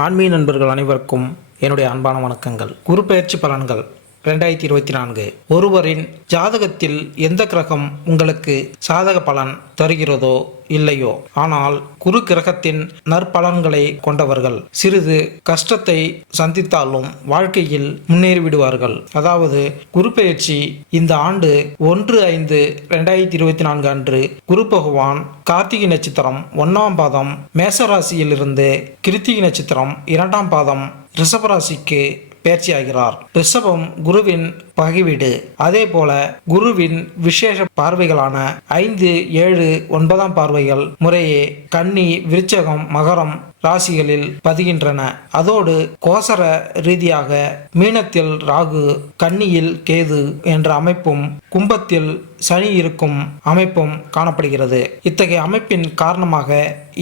ஆன்மீக நண்பர்கள் அனைவருக்கும் என்னுடைய அன்பான வணக்கங்கள். குரு பெயர்ச்சி பலன்கள் 2024. ஒருவரின் ஜாதகத்தில் எந்த கிரகம் உங்களுக்கு சாதக பலன் தருகிறதோ இல்லையோ, ஆனால் குரு கிரகத்தின் நற்பலன்களை கொண்டவர்கள் சிறிது கஷ்டத்தை சந்தித்தாலும் வாழ்க்கையில் முன்னேறிவிடுவார்கள். அதாவது குரு பெயர்ச்சி இந்த ஆண்டு 1/5/2024 அன்று குரு பகவான் கார்த்திகை நட்சத்திரம் 1ஆம் பாதம் மேசராசியிலிருந்து கிருத்திகை நட்சத்திரம் 2ஆம் பாதம் ரிஷபராசிக்கு பெயர்ச்சியாகிறார். ரிஷபம் குருவின் பகைவீடு. அதே போல குருவின் விசேஷ பார்வைகளான 5, 7, 9ஆம் பார்வைகள் முறையே கன்னி, விருச்சகம், மகரம் ராசிகளில் பதிகின்றன. அதோடு கோசர ரீதியாக மீனத்தில் ராகு, கன்னியில் கேது என்ற அமைப்பும், கும்பத்தில் சனி இருக்கும் அமைப்பும் காணப்படுகிறது. இத்தகைய அமைப்பின் காரணமாக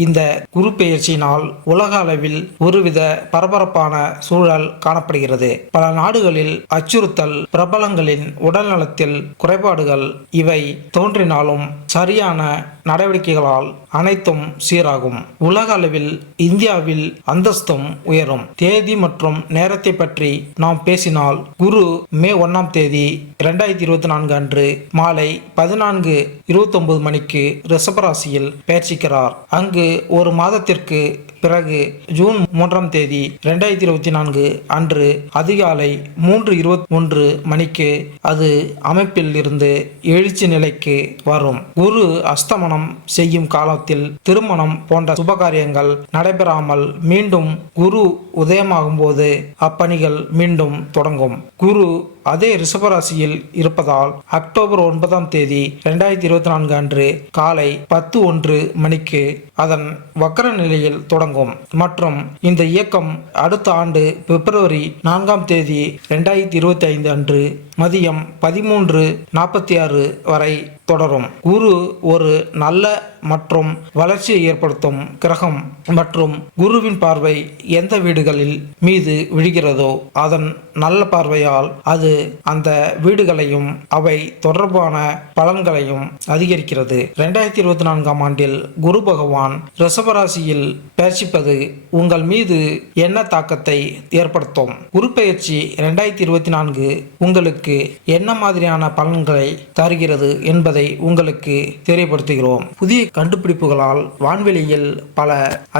இந்த குரு பெயர்ச்சியினால் உலக அளவில் ஒருவித பரபரப்பான சூழல் காணப்படுகிறது. பல நாடுகளில் அச்சுறுத்தல், பிரபலங்களின் உடல்நலத்தில் குறைபாடுகள் இவை தோன்றினாலும் சரியான நடவடிக்கைகளால் அனைத்தும் சீராகும். உலக அளவில் இந்தியாவில் அந்தஸ்தும் உயரும். தேதி மற்றும் நேரத்தை பற்றி நாம் பேசினால், குரு மே 1ஆம் தேதி 2024 அன்று மாலை 14:29 மணிக்கு ரிஷபராசியில் பெயர்ச்சிக்கிறார். அங்கு ஒரு மாதத்திற்கு பிறகு ஜூன் 3ஆம் தேதி 2024 அன்று அதிகாலை 3:21 மணிக்கு அது அமைப்பில் இருந்து எழுச்சி நிலைக்கு வரும். குரு அஸ்தமனம் செய்யும் காலத்தில் திருமணம் போன்ற சுபகாரியங்கள் நடைபெறாமல் மீண்டும் குரு உதயமாகும் போது அப்பணிகள் மீண்டும் தொடங்கும். குரு அதே ரிஷபராசியில் இருப்பதால் அக்டோபர் 9ஆம் தேதி 2024 அன்று காலை 10:01 மணிக்கு அதன் வக்கர நிலையில் தொடங்கும் மற்றும் இந்த இயக்கம் அடுத்த ஆண்டு பிப்ரவரி 4ஆம் தேதி 2025 அன்று மதியம் 13:46 வரை தொடரும். குரு ஒரு நல்ல மற்றும் வளர்ச்சியை ஏற்படுத்தும் கிரகம் மற்றும் குருவின் பார்வை எந்த வீடுகளில் மீது விழுகிறதோ அதன் நல்ல பார்வையால் அது அந்த வீடுகளையும் அவை தொடர்பான பலன்களையும் அதிகரிக்கிறது. 2024ஆம் ஆண்டில் குரு பகவான் ரிஷபராசியில் பெயர்ச்சிப்பது உங்கள் மீது என்ன தாக்கத்தை ஏற்படுத்தும்? குரு பெயர்ச்சி 2024 உங்களுக்கு என்ன மாதிரியான பலன்களை தருகிறது என்பதை உங்களுக்கு தெரியப்படுத்துகிறோம். புதிய கண்டுபிடிப்புகளால் வான்வெளியில் பல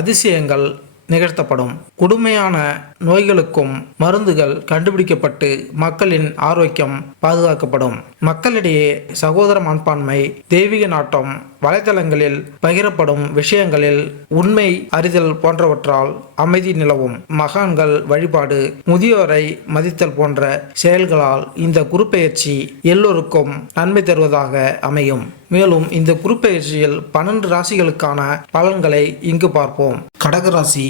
அதிசயங்கள் நிகழ்த்தப்படும். கொடுமையான நோய்களுக்கும் மருந்துகள் கண்டுபிடிக்கப்பட்டு மக்களின் ஆரோக்கியம் பாதுகாக்கப்படும். மக்களிடையே சகோதர மனப்பான்மை, தெய்வீக நாட்டம், வலைதளங்களில் பகிரப்படும் விஷயங்களில் உண்மை அறிதல் போன்றவற்றால் அமைதி நிலவும். மகான்கள் வழிபாடு, முதியோரை மதித்தல் போன்ற செயல்களால் இந்த குருப்பெயர்ச்சி எல்லோருக்கும் நன்மை தருவதாக அமையும். மேலும் இந்த குருப்பெயர்ச்சியில் 12 ராசிகளுக்கான பலன்களை இங்கு பார்ப்போம். கடகராசி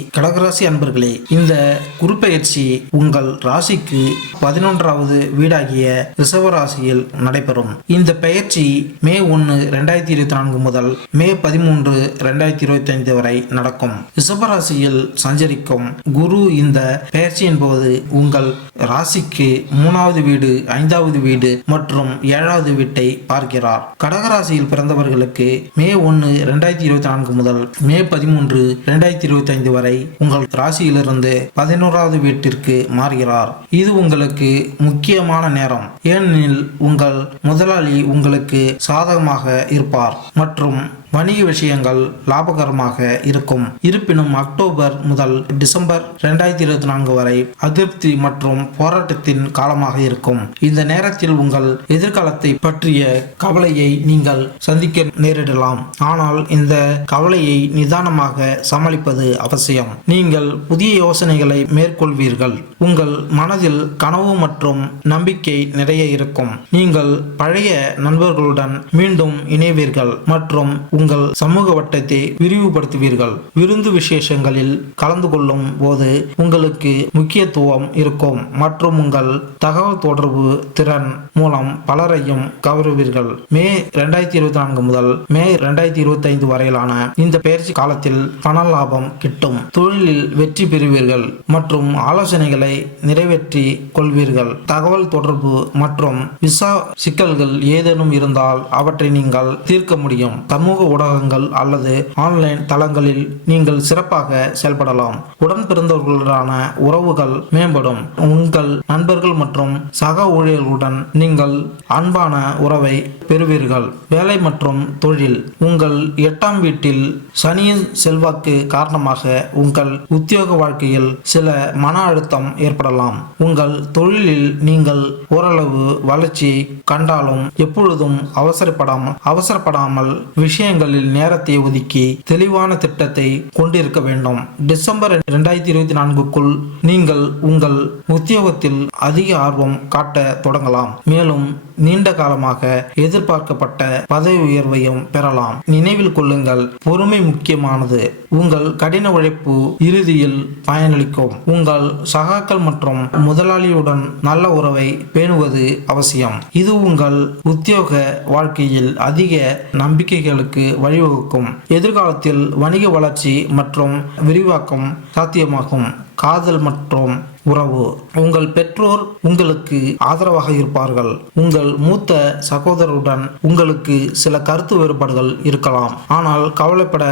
அன்பர்களே, இந்த குருப்பெயர்ச்சி உங்கள் ராசிக்கு 11வது வீடாகிய ரிஷபராசியில் நடைபெறும். இந்த பெயர்ச்சி மே 1, 2024 முதல் மே 13, 2025 வரை நடக்கும். ரிஷபராசியில் சஞ்சரிக்கும் குரு இந்த பெயர்ச்சியின் போது உங்கள் ராசிக்கு 3வது வீடு, 5வது வீடு மற்றும் 7வது வீட்டை பார்க்கிறார். கடகராசியில் பிறந்தவர்களுக்கு மே 1, 2024 முதல் மே 13, 2025 வரை உங்கள் ராசியிலிருந்து 11வது வீட்டிற்கு மாறுகிறார். இது உங்களுக்கு முக்கியமான நேரம். ஏனெனில் உங்கள் முதலாளி உங்களுக்கு சாதகமாக இருப்பார் மற்றும் வணிக விஷயங்கள் லாபகரமாக இருக்கும். இருப்பினும் அக்டோபர் முதல் டிசம்பர் 2024 வரை அதிருப்தி மற்றும் போராட்டத்தின் காலமாக இருக்கும். இந்த நேரத்தில் உங்கள் எதிர்காலத்தை பற்றிய கவலையை நீங்கள் சந்திக்க நேரிடலாம். ஆனால் இந்த கவலையை நிதானமாக சமாளிப்பது அவசியம். நீங்கள் புதிய யோசனைகளை மேற்கொள்வீர்கள். உங்கள் மனதில் கனவு மற்றும் நம்பிக்கை நிறைய இருக்கும். நீங்கள் பழைய நண்பர்களுடன் மீண்டும் இணைவீர்கள் மற்றும் உங்கள் சமூக வட்டத்தை விரிவுபடுத்துவீர்கள். விருந்து விசேஷங்களில் கலந்து கொள்ளும் போது உங்களுக்கு முக்கியத்துவம் இருக்கும் மற்றும் உங்கள் தகவல் தொடர்பு திறன் மூலம் பலரையும் கவருவீர்கள். மே 2024 முதல் மே 2025 வரையிலான இந்த பெயர்ச்சி காலத்தில் பண லாபம் கிட்டும். தொழிலில் வெற்றி பெறுவீர்கள் மற்றும் ஆலோசனைகளை நிறைவேற்றி கொள்வீர்கள். தகவல் தொடர்பு மற்றும் விசா சிக்கல்கள் ஏதேனும் இருந்தால் அவற்றை நீங்கள் தீர்க்க முடியும். சமூக ஊடகங்கள் அல்லது ஆன்லைன் தளங்களில் நீங்கள் சிறப்பாக செயல்படலாம். உடன் பிறந்தவர்களுடனான உறவுகள் மேம்படும். உங்கள் நண்பர்கள் மற்றும் சக ஊழியர்களுடன் நீங்கள் அன்பான உறவை பெறுவீர்கள். வேலை மற்றும் தொழில். உங்கள் 8ஆம் வீட்டில் சனியின் செல்வாக்கு காரணமாக உங்கள் உத்தியோக வாழ்க்கையில் சில மன அழுத்தம் ஏற்படலாம். உங்கள் தொழிலில் நீங்கள் ஓரளவு வளர்ச்சியை கண்டாலும் எப்பொழுதும் அவசரப்படாமல் விஷயங்களில் நேரத்தை ஒதுக்கி தெளிவான திட்டத்தை கொண்டிருக்க வேண்டும். டிசம்பர் 2024க்குள் நீங்கள் உங்கள் உத்தியோகத்தில் அதிக ஆர்வம் காட்ட தொடங்கலாம். மேலும் நீண்ட காலமாக எதிர்பார்க்கப்பட்ட பதவி உயர்வையும் பெறலாம். நினைவில் கொள்ளுங்கள், பொறுமை முக்கியமானது. உங்கள் கடின உழைப்பு இறுதியில் பயனளிக்கும். உங்கள் சகாக்கள் மற்றும் முதலாளியுடன் நல்ல உறவை பேணுவது அவசியம். இது உங்கள் உத்தியோக வாழ்க்கையில் அதிக நம்பிக்கைகளுக்கு வழிவகுக்கும். எதிர்காலத்தில் வணிக வளர்ச்சி மற்றும் விரிவாக்கம் சாத்தியமாகும். காதல் மற்றும் உறவு. உங்கள் பெற்றோர் உங்களுக்கு ஆதரவாக இருப்பார்கள். உங்கள் மூத்த சகோதரருடன் உங்களுக்கு சில கருத்து வேறுபாடுகள் இருக்கலாம், ஆனால் கவலைப்பட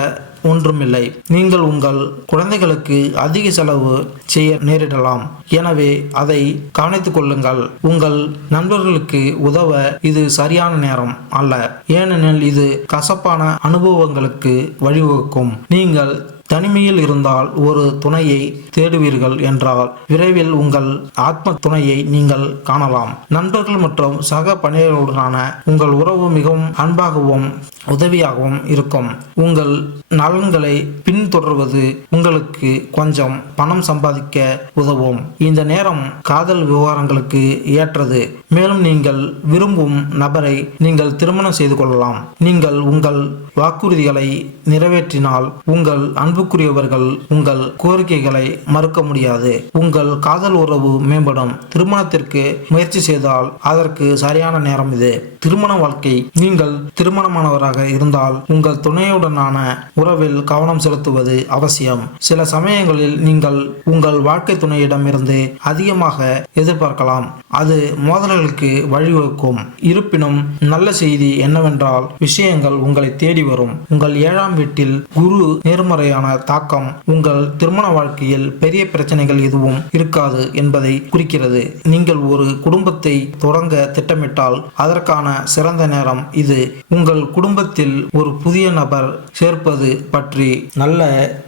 ஒன்றுமில்லை. நீங்கள் உங்கள் குழந்தைகளுக்கு அதிக செலவு செய்ய நேரிடலாம், எனவே அதை கவனித்துக் கொள்ளுங்கள். உங்கள் நண்பர்களுக்கு உதவ இது சரியான நேரம் அல்ல, ஏனெனில் இது கசப்பான அனுபவங்களுக்கு வழிவகுக்கும். நீங்கள் தனிமையில் இருந்தால் ஒரு துணையை தேடுவீர்கள் என்றால் விரைவில் உங்கள் ஆத்ம துணையை நீங்கள் காணலாம். நண்பர்கள் மற்றும் சக பணியாளர்களுடனான உங்கள் உறவு மிகவும் அன்பாகவும் உதவியாகவும் இருக்கும். உங்கள் நலன்களை பின்தொடர்வது உங்களுக்கு கொஞ்சம் பணம் சம்பாதிக்க உதவும். இந்த நேரம் காதல் விவகாரங்களுக்கு ஏற்றது, மேலும் நீங்கள் விரும்பும் நபரை நீங்கள் திருமணம் செய்து கொள்ளலாம். நீங்கள் உங்கள் வாக்குறுதிகளை நிறைவேற்றினால் உங்கள் அன்புக்குரியவர்கள் உங்கள் கோரிக்கைகளை மறுக்க முடியாது. உங்கள் காதல் உறவு மேம்படும். திருமணத்திற்கு முயற்சி செய்தால் அதற்கு சரியான நேரம் இது. திருமண வாழ்க்கை. நீங்கள் திருமணமானவராக இருந்தால் உங்கள் துணையுடனான உறவில் கவனம் செலுத்துவது அவசியம். சில சமயங்களில் நீங்கள் உங்கள் வாழ்க்கை துணையிடமிருந்து அதிகமாக எதிர்பார்க்கலாம், அது மோதல்களுக்கு வழிவகுக்கும். இருப்பினும் நல்ல செய்தி என்னவென்றால் விஷயங்கள் உங்களை தேடி வரும். உங்கள் 7ஆம் வீட்டில் குரு நேர்மறையான தாக்கம் உங்கள் திருமண வாழ்க்கையில் பெரிய பிரச்சனைகள் எதுவும் இருக்காது என்பதை குறிக்கிறது. நீங்கள் ஒரு குடும்பத்தை தொடங்க திட்டமிட்டால் அதற்கான சிறந்த நேரம் இது. உங்கள் குடும்பத்தில் ஒரு புதிய நபர் சேர்ப்பது பற்றி நல்ல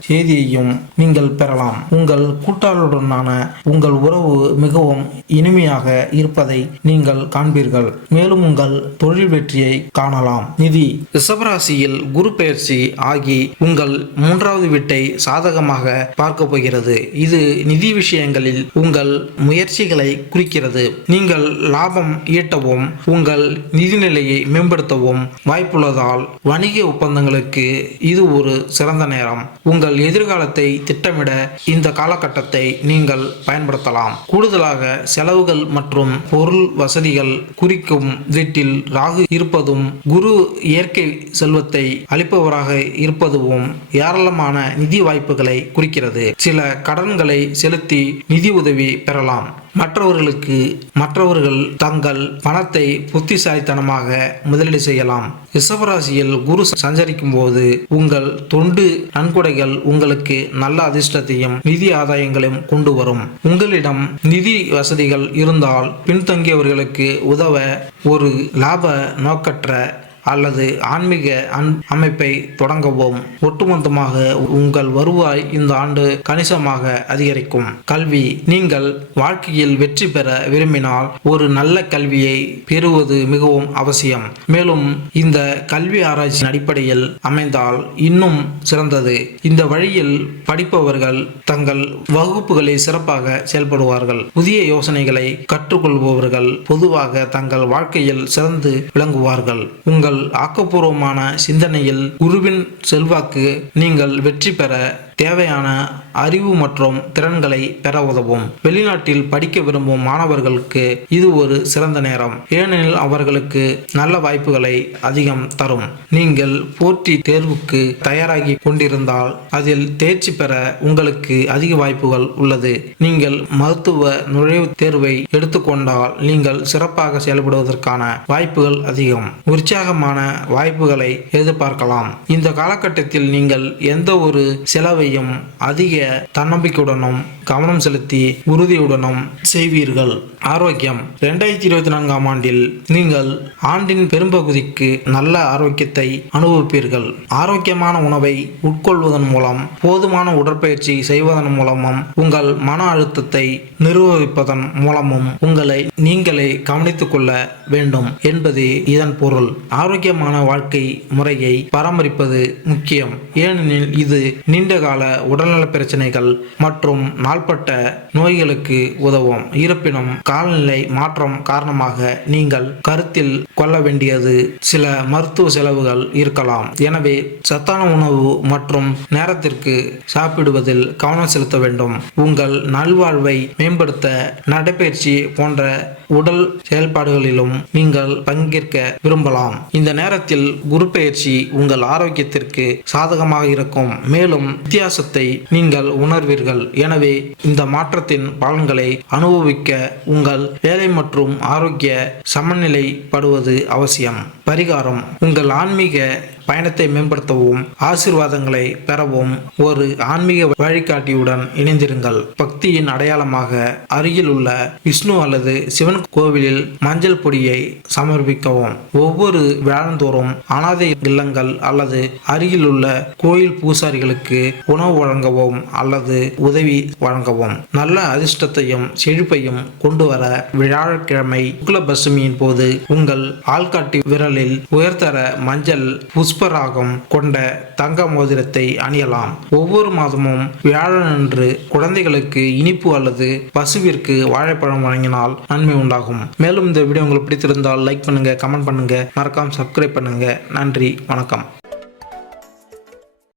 செய்தியையும் நீங்கள் பெறலாம். உங்கள் கூட்டாளருடனான உங்கள் உறவு மிகவும் இனிமையாக இருப்பதை நீங்கள் காண்பீர்கள், மேலும் உங்கள் தொழில் வெற்றியை காணலாம். நிதி. ரிஷபராசியில் குரு பெயர்ச்சி ஆகி உங்கள் 3வது வீட்டை சாதகமாக பார்க்க போகிறது. இது நிதி விஷயங்களில் உங்கள் முயற்சிகளை குறிக்கிறது. நீங்கள் லாபம் ஈட்டவும் உங்கள் நிதிநிலையை மேம்படுத்தவும் வாய்ப்புள்ளதால் வணிக ஒப்பந்தங்களுக்கு இது ஒரு சிறந்த நேரம். உங்கள் எதிர்காலத்தை திட்டமிட இந்த காலகட்டத்தை நீங்கள் பயன்படுத்தலாம். கூடுதலாக செலவுகள் மற்றும் பொருள் வசதிகள் குறிக்கும் வீட்டில் ராகு இருப்பதும் குரு இயற்கை செல்வத்தை அளிப்பவராக இருப்பதும் ஏராளமான நிதி வாய்ப்புகளை குறிக்கிறது. சில கடன்களை செலுத்தி நிதி உதவி பெறலாம். மற்றவர்கள் தங்கள் பணத்தை புத்திசாலித்தனமாக முதலீடு செய்யலாம். ரிஷபராசியில் குரு சஞ்சரிக்கும் போது உங்கள் தொண்டு நன்கொடைகள் உங்களுக்கு நல்ல அதிர்ஷ்டத்தையும் நிதி ஆதாயங்களையும் கொண்டு வரும். உங்களிடம் நிதி வசதிகள் இருந்தால் பின்தங்கியவர்களுக்கு உதவ ஒரு லாப நோக்கற்ற அல்லது ஆன்மீக அமைப்பை தொடங்கவும். ஒட்டுமொத்தமாக உங்கள் வருவாய் இந்த ஆண்டு கணிசமாக அதிகரிக்கும். கல்வி. நீங்கள் வாழ்க்கையில் வெற்றி பெற விரும்பினால் ஒரு நல்ல கல்வியை பெறுவது மிகவும் அவசியம். மேலும் இந்த கல்வி ஆராய்ச்சியின் அடிப்படையில் அமைந்தால் இன்னும் சிறந்தது. இந்த வழியில் படிப்பவர்கள் தங்கள் வகுப்புகளில் சிறப்பாக செயல்படுவார்கள். புதிய யோசனைகளை கற்றுக்கொள்பவர்கள் பொதுவாக தங்கள் வாழ்க்கையில் சிறந்து விளங்குவார்கள். உங்கள் ஆக்கப்பூர்வமான சிந்தனையில் குருவின் செல்வாக்கு நீங்கள் வெற்றி பெற தேவையான அறிவு மற்றும் திறன்களை பெற உதவும். வெளிநாட்டில் படிக்க விரும்பும் மாணவர்களுக்கு இது ஒரு சிறந்த நேரம், ஏனெனில் அவர்களுக்கு நல்ல வாய்ப்புகளை அதிகம் தரும். நீங்கள் போட்டி தேர்வுக்கு தயாராகி கொண்டிருந்தால் அதில் தேர்ச்சி பெற உங்களுக்கு அதிக வாய்ப்புகள் உள்ளது. நீங்கள் மருத்துவ நுழைவுத் தேர்வை எடுத்துக்கொண்டால் நீங்கள் சிறப்பாக செயல்படுவதற்கான வாய்ப்புகள் அதிகம். உற்சாகமான வாய்ப்புகளை எதிர்பார்க்கலாம். இந்த காலகட்டத்தில் நீங்கள் எந்த ஒரு செலவையும் அதிக தன்னம்பிக்கையுடனும் கவனம் செலுத்தி உறுதியுடனும் செய்வீர்கள். ஆரோக்கியம். 2024ஆம் ஆண்டில் நீங்கள் ஆண்டின் பெரும்பகுதிக்கு நல்ல ஆரோக்கியத்தை அனுபவிப்பீர்கள். ஆரோக்கியமான உணவை உட்கொள்வதன் மூலம், போதுமான உடற்பயிற்சி செய்வதன் மூலமும், உங்கள் மன அழுத்தத்தை நிர்வகிப்பதன் மூலமும் உங்களை நீங்களே கவனித்துக் கொள்ள வேண்டும் என்பதே இதன் பொருள். ஆரோக்கியமான வாழ்க்கை முறையை பராமரிப்பது முக்கியம், ஏனெனில் இது நீண்டகால உடல்நல பிரச்சனைகள் மற்றும் நாள்பட்ட நோய்களுக்கு உதவும். இருப்பினும் காலநிலை மாற்றம் காரணமாக நீங்கள் கருத்தில் கொள்ள வேண்டியது சில மருத்துவ செலவுகள் இருக்கலாம். எனவே சத்தான உணவு மற்றும் நேரத்திற்கு சாப்பிடுவதில் கவனம் செலுத்த வேண்டும். உங்கள் நல்வாழ்வை மேம்படுத்த நடைபயிற்சி போன்ற உடல் செயல்பாடுகளிலும் நீங்கள் பங்கேற்க விரும்பலாம். இந்த நேரத்தில் குரு பெயர்ச்சி உங்கள் ஆரோக்கியத்திற்கு சாதகமாக இருக்கும், மேலும் வித்தியாசத்தை நீங்கள் உணர்வீர்கள். எனவே இந்த மாற்றத்தின் பலன்களை அனுபவிக்க உங்கள் வேலை மற்றும் ஆரோக்கிய சமநிலைப்படுவது அவசியம். பரிகாரம். உங்கள் ஆன்மீக பயணத்தை மேம்படுத்தவும் ஆசீர்வாதங்களை பெறவும் ஒரு ஆன்மீக வழிகாட்டியுடன் இணைந்திருங்கள். பக்தியின் அடையாளமாக அருகில் உள்ள விஷ்ணு அல்லது சிவன் கோவிலில் மஞ்சள் பொடியை சமர்ப்பிக்கவும். ஒவ்வொரு வியாழந்தோறும் அனாதை இல்லங்கள் அல்லது அருகில் உள்ள கோயில் பூசாரிகளுக்கு உணவு வழங்கவும் அல்லது உதவி வழங்கவும். நல்ல அதிர்ஷ்டத்தையும் செழிப்பையும் கொண்டு வர வியாழக்கிழமை சுக்லபட்சமியின் போது உங்கள் ஆள்காட்டி விரலில் உயர்தர மஞ்சள் புஷ்பராகம் கொண்ட தங்க மோதிரத்தை அணியலாம். ஒவ்வொரு மாதமும் வியாழனன்று குழந்தைகளுக்கு இனிப்பு அல்லது பசுவிற்கு வாழைப்பழம் வழங்கினால் நன்மை உண்டாகும். மேலும் இந்த வீடியோ உங்களுக்கு பிடித்திருந்தால் லைக் பண்ணுங்க, கமெண்ட் பண்ணுங்க, மறக்காம சப்ஸ்கிரைப் பண்ணுங்க. நன்றி, வணக்கம்.